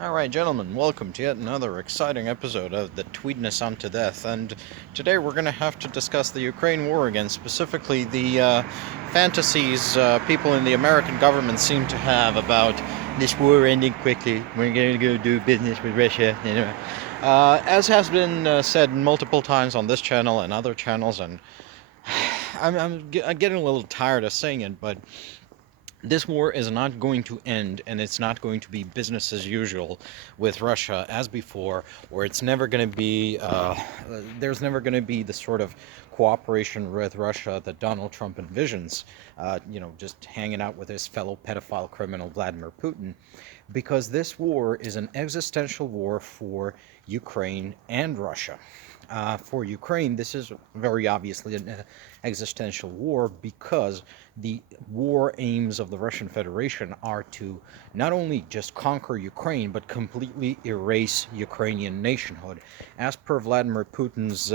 Alright, gentlemen, welcome to yet another exciting episode of the Tweedness Unto Death. And today we're going to have to discuss the Ukraine war again, specifically the fantasies people in the American government seem to have about this war ending quickly. We're going to go do business with Russia. As has been said multiple times on this channel and other channels, and I'm getting a little tired of saying it, but this war is not going to end, and it's not going to be business as usual with Russia as before, or it's never going to be, there's never going to be the sort of cooperation with Russia that Donald Trump envisions, just hanging out with his fellow pedophile criminal Vladimir Putin, because this war is an existential war for Ukraine and Russia. For Ukraine, this is very obviously an existential war because the war aims of the Russian Federation are to not only just conquer Ukraine, but completely erase Ukrainian nationhood. As per Vladimir Putin's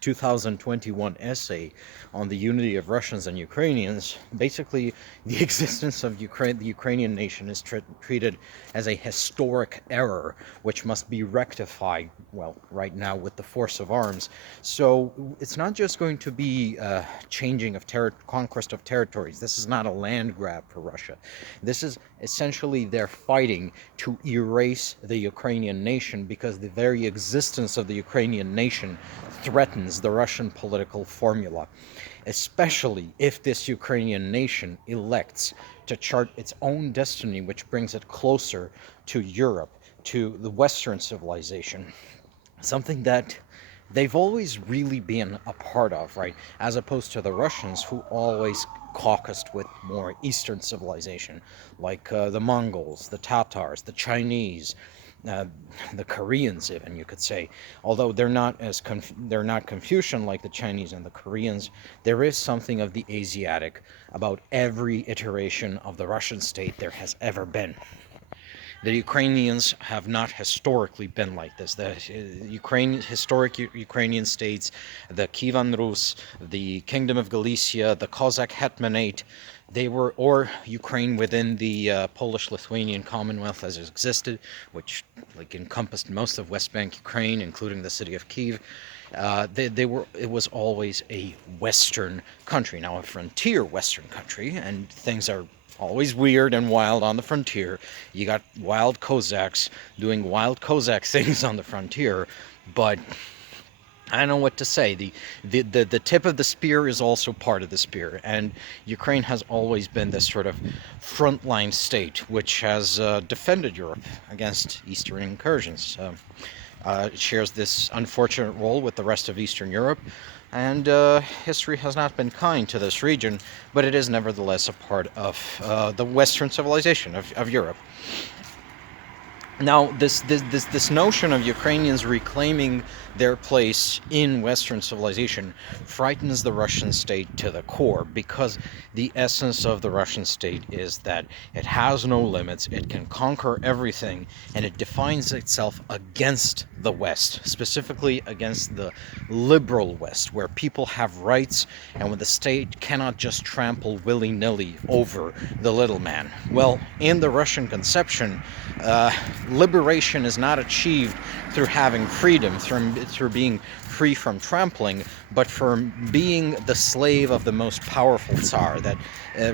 2021 essay on the unity of Russians and Ukrainians, basically the existence of Ukraine, the Ukrainian nation, is treated as a historic error which must be rectified, well, right now with the force of arms. So it's not just going to be changing of conquest of territories. This is not a land grab for Russia. This is essentially they're fighting to erase the Ukrainian nation, because the very existence of the Ukrainian nation threatens the Russian political formula, especially if this Ukrainian nation elects to chart its own destiny, which brings it closer to Europe, to the Western civilization, something that they've always really been a part of, right? As opposed to the Russians, who always caucused with more Eastern civilization, like the Mongols, the Tatars, the Chinese, uh, the Koreans, even you could say. Although they're not they're not Confucian like the Chinese and the Koreans, there is something of the Asiatic about every iteration of the Russian state there has ever been. The Ukrainians have not historically been like this. The historic Ukrainian states, the Kievan Rus, the Kingdom of Galicia, the Cossack Hetmanate, they were, or Ukraine within the Polish-Lithuanian Commonwealth as it existed, which encompassed most of West Bank Ukraine, including the city of Kiev. They were. It was always a Western country, now a frontier Western country, and things are always weird and wild on the frontier. You got wild Cossacks doing wild Cossack things on the frontier, but I don't know what to say. The tip of the spear is also part of the spear, and Ukraine has always been this sort of frontline state which has defended Europe against Eastern incursions. It shares this unfortunate role with the rest of Eastern Europe, and history has not been kind to this region, but it is nevertheless a part of the Western civilization of Europe. Now, this notion of Ukrainians reclaiming their place in Western civilization frightens the Russian state to the core, because the essence of the Russian state is that it has no limits, it can conquer everything, and it defines itself against the West, specifically against the liberal West, where people have rights and when the state cannot just trample willy-nilly over the little man. Well, in the Russian conception, liberation is not achieved through having freedom, through being free from trampling, but from being the slave of the most powerful Tsar. That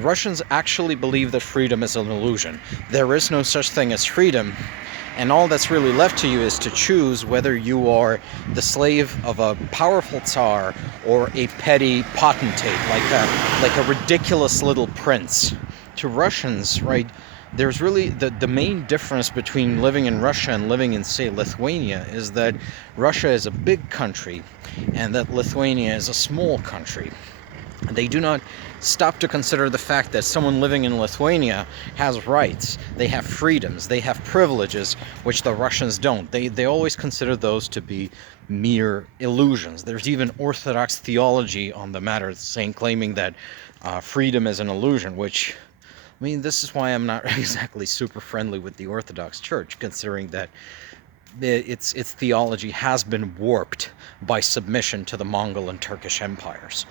Russians actually believe that freedom is an illusion. There is no such thing as freedom, and all that's really left to you is to choose whether you are the slave of a powerful Tsar or a petty potentate, like a ridiculous little prince. To Russians, right, there's really the main difference between living in Russia and living in, say, Lithuania is that Russia is a big country and that Lithuania is a small country. They do not stop to consider the fact that someone living in Lithuania has rights, they have freedoms, they have privileges, which the Russians don't. They always consider those to be mere illusions. There's even Orthodox theology on the matter, claiming that freedom is an illusion, which, I mean, this is why I'm not exactly super friendly with the Orthodox Church, considering that its theology has been warped by submission to the Mongol and Turkish empires.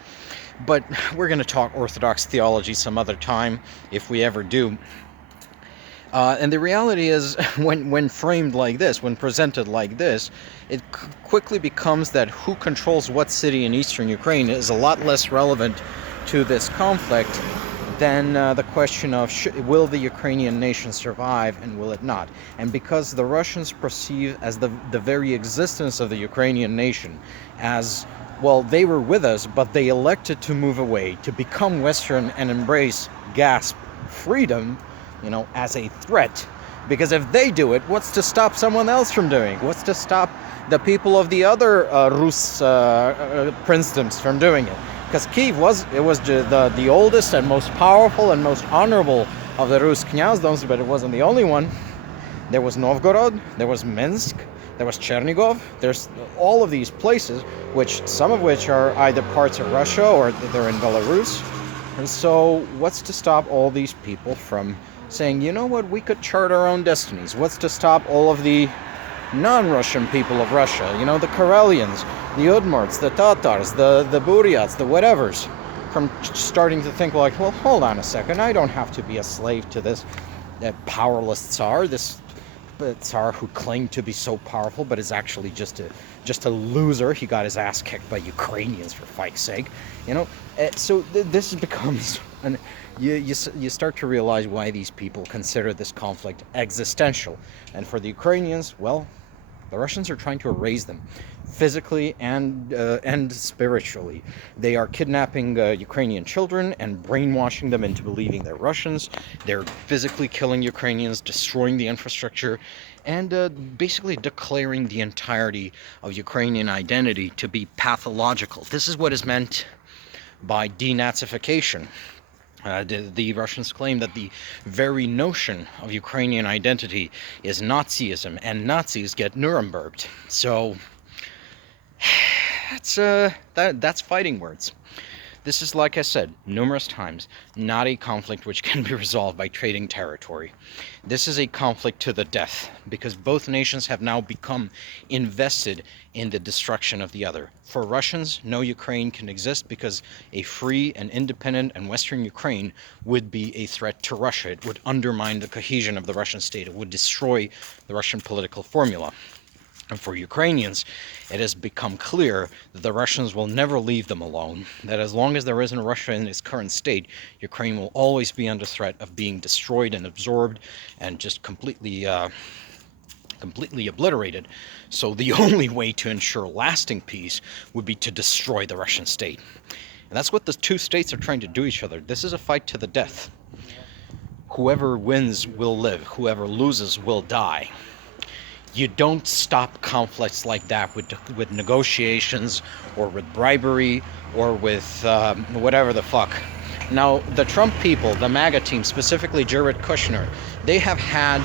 But we're going to talk Orthodox theology some other time, if we ever do. And the reality is, when framed like this, when presented like this, it quickly becomes that who controls what city in eastern Ukraine is a lot less relevant to this conflict than the question of will the Ukrainian nation survive and will it not? And because the Russians perceive as the very existence of the Ukrainian nation as, well, they were with us, but they elected to move away, to become Western and embrace, gasp, freedom, as a threat. Because if they do it, what's to stop someone else from doing it? What's to stop the people of the other Rus princedoms from doing it? Because Kiev was the oldest and most powerful and most honorable of the Rus knyazdoms, but it wasn't the only one. There was Novgorod, there was Minsk, there was Chernigov. There's all of these places, some of which are either parts of Russia or they're in Belarus. And so what's to stop all these people from saying, you know what, we could chart our own destinies? What's to stop all of the non-Russian people of Russia, the Karelians, the Udmurts, the Tatars, the Buryats, the whatevers, from starting to think like, well, hold on a second, I don't have to be a slave to this powerless Tsar, this Tsar who claimed to be so powerful but is actually just a loser. He got his ass kicked by Ukrainians, for fuck's sake. So this becomes you start to realize why these people consider this conflict existential. And for the Ukrainians, well, the Russians are trying to erase them physically and spiritually. They are kidnapping Ukrainian children and brainwashing them into believing they're Russians. They're physically killing Ukrainians, destroying the infrastructure, and basically declaring the entirety of Ukrainian identity to be pathological. This is what is meant by denazification. The Russians claim that the very notion of Ukrainian identity is Nazism, and Nazis get Nuremberged. So that's fighting words. This is, like I said numerous times, not a conflict which can be resolved by trading territory. This is a conflict to the death, because both nations have now become invested in the destruction of the other. For Russians, no Ukraine can exist because a free and independent and Western Ukraine would be a threat to Russia. It would undermine the cohesion of the Russian state. It would destroy the Russian political formula. And for Ukrainians, it has become clear that the Russians will never leave them alone, that as long as there isn't Russia in its current state, Ukraine will always be under threat of being destroyed and absorbed and just completely obliterated. So the only way to ensure lasting peace would be to destroy the Russian state. And that's what the two states are trying to do each other. This is a fight to the death. Whoever wins will live. Whoever loses will die. You don't stop conflicts like that with negotiations or with bribery or with whatever the fuck. Now, the Trump people, the MAGA team, specifically Jared Kushner, they have had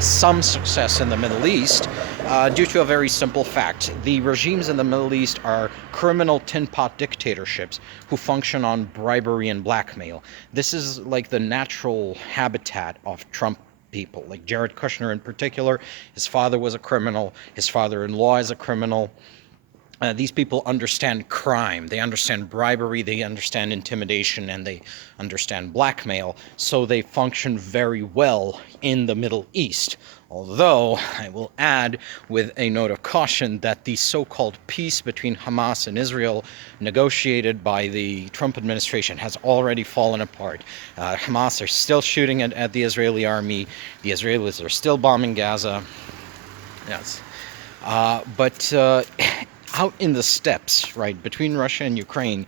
some success in the Middle East due to a very simple fact. The regimes in the Middle East are criminal tin pot dictatorships who function on bribery and blackmail. This is like the natural habitat of Trump people, like Jared Kushner in particular. His father was a criminal. His father-in-law is a criminal. These people understand crime. They understand bribery. They understand intimidation, and they understand blackmail. So they function very well in the Middle East. Although, I will add with a note of caution that the so-called peace between Hamas and Israel negotiated by the Trump administration has already fallen apart. Hamas are still shooting at the Israeli army. The Israelis are still bombing Gaza. Yes. But out in the steppes, right, between Russia and Ukraine,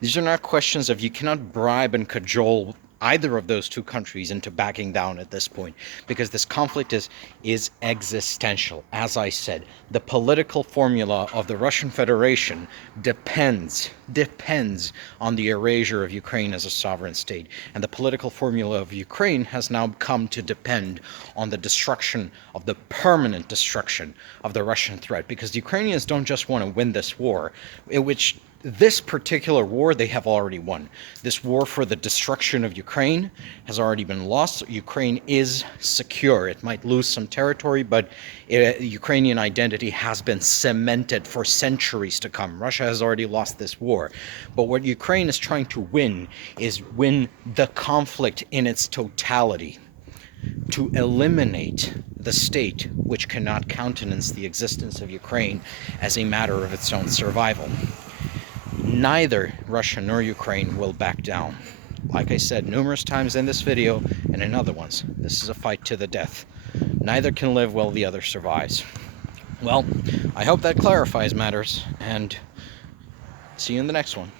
these are not questions of, you cannot bribe and cajole either of those two countries into backing down at this point, because this conflict is existential. As I said, the political formula of the Russian Federation depends on the erasure of Ukraine as a sovereign state, and the political formula of Ukraine has now come to depend on the destruction of the permanent destruction of the Russian threat, because the Ukrainians don't just want to win this war, which this particular war they have already won. This war for the destruction of Ukraine has already been lost. Ukraine is secure. It might lose some territory, but Ukrainian identity has been cemented for centuries to come. Russia has already lost this war. But what Ukraine is trying to win is win the conflict in its totality. to eliminate the state which cannot countenance the existence of Ukraine as a matter of its own survival. Neither Russia nor Ukraine will back down. Like I said numerous times in this video and in other ones, this is a fight to the death. Neither can live while the other survives. Well, I hope that clarifies matters, and see you in the next one.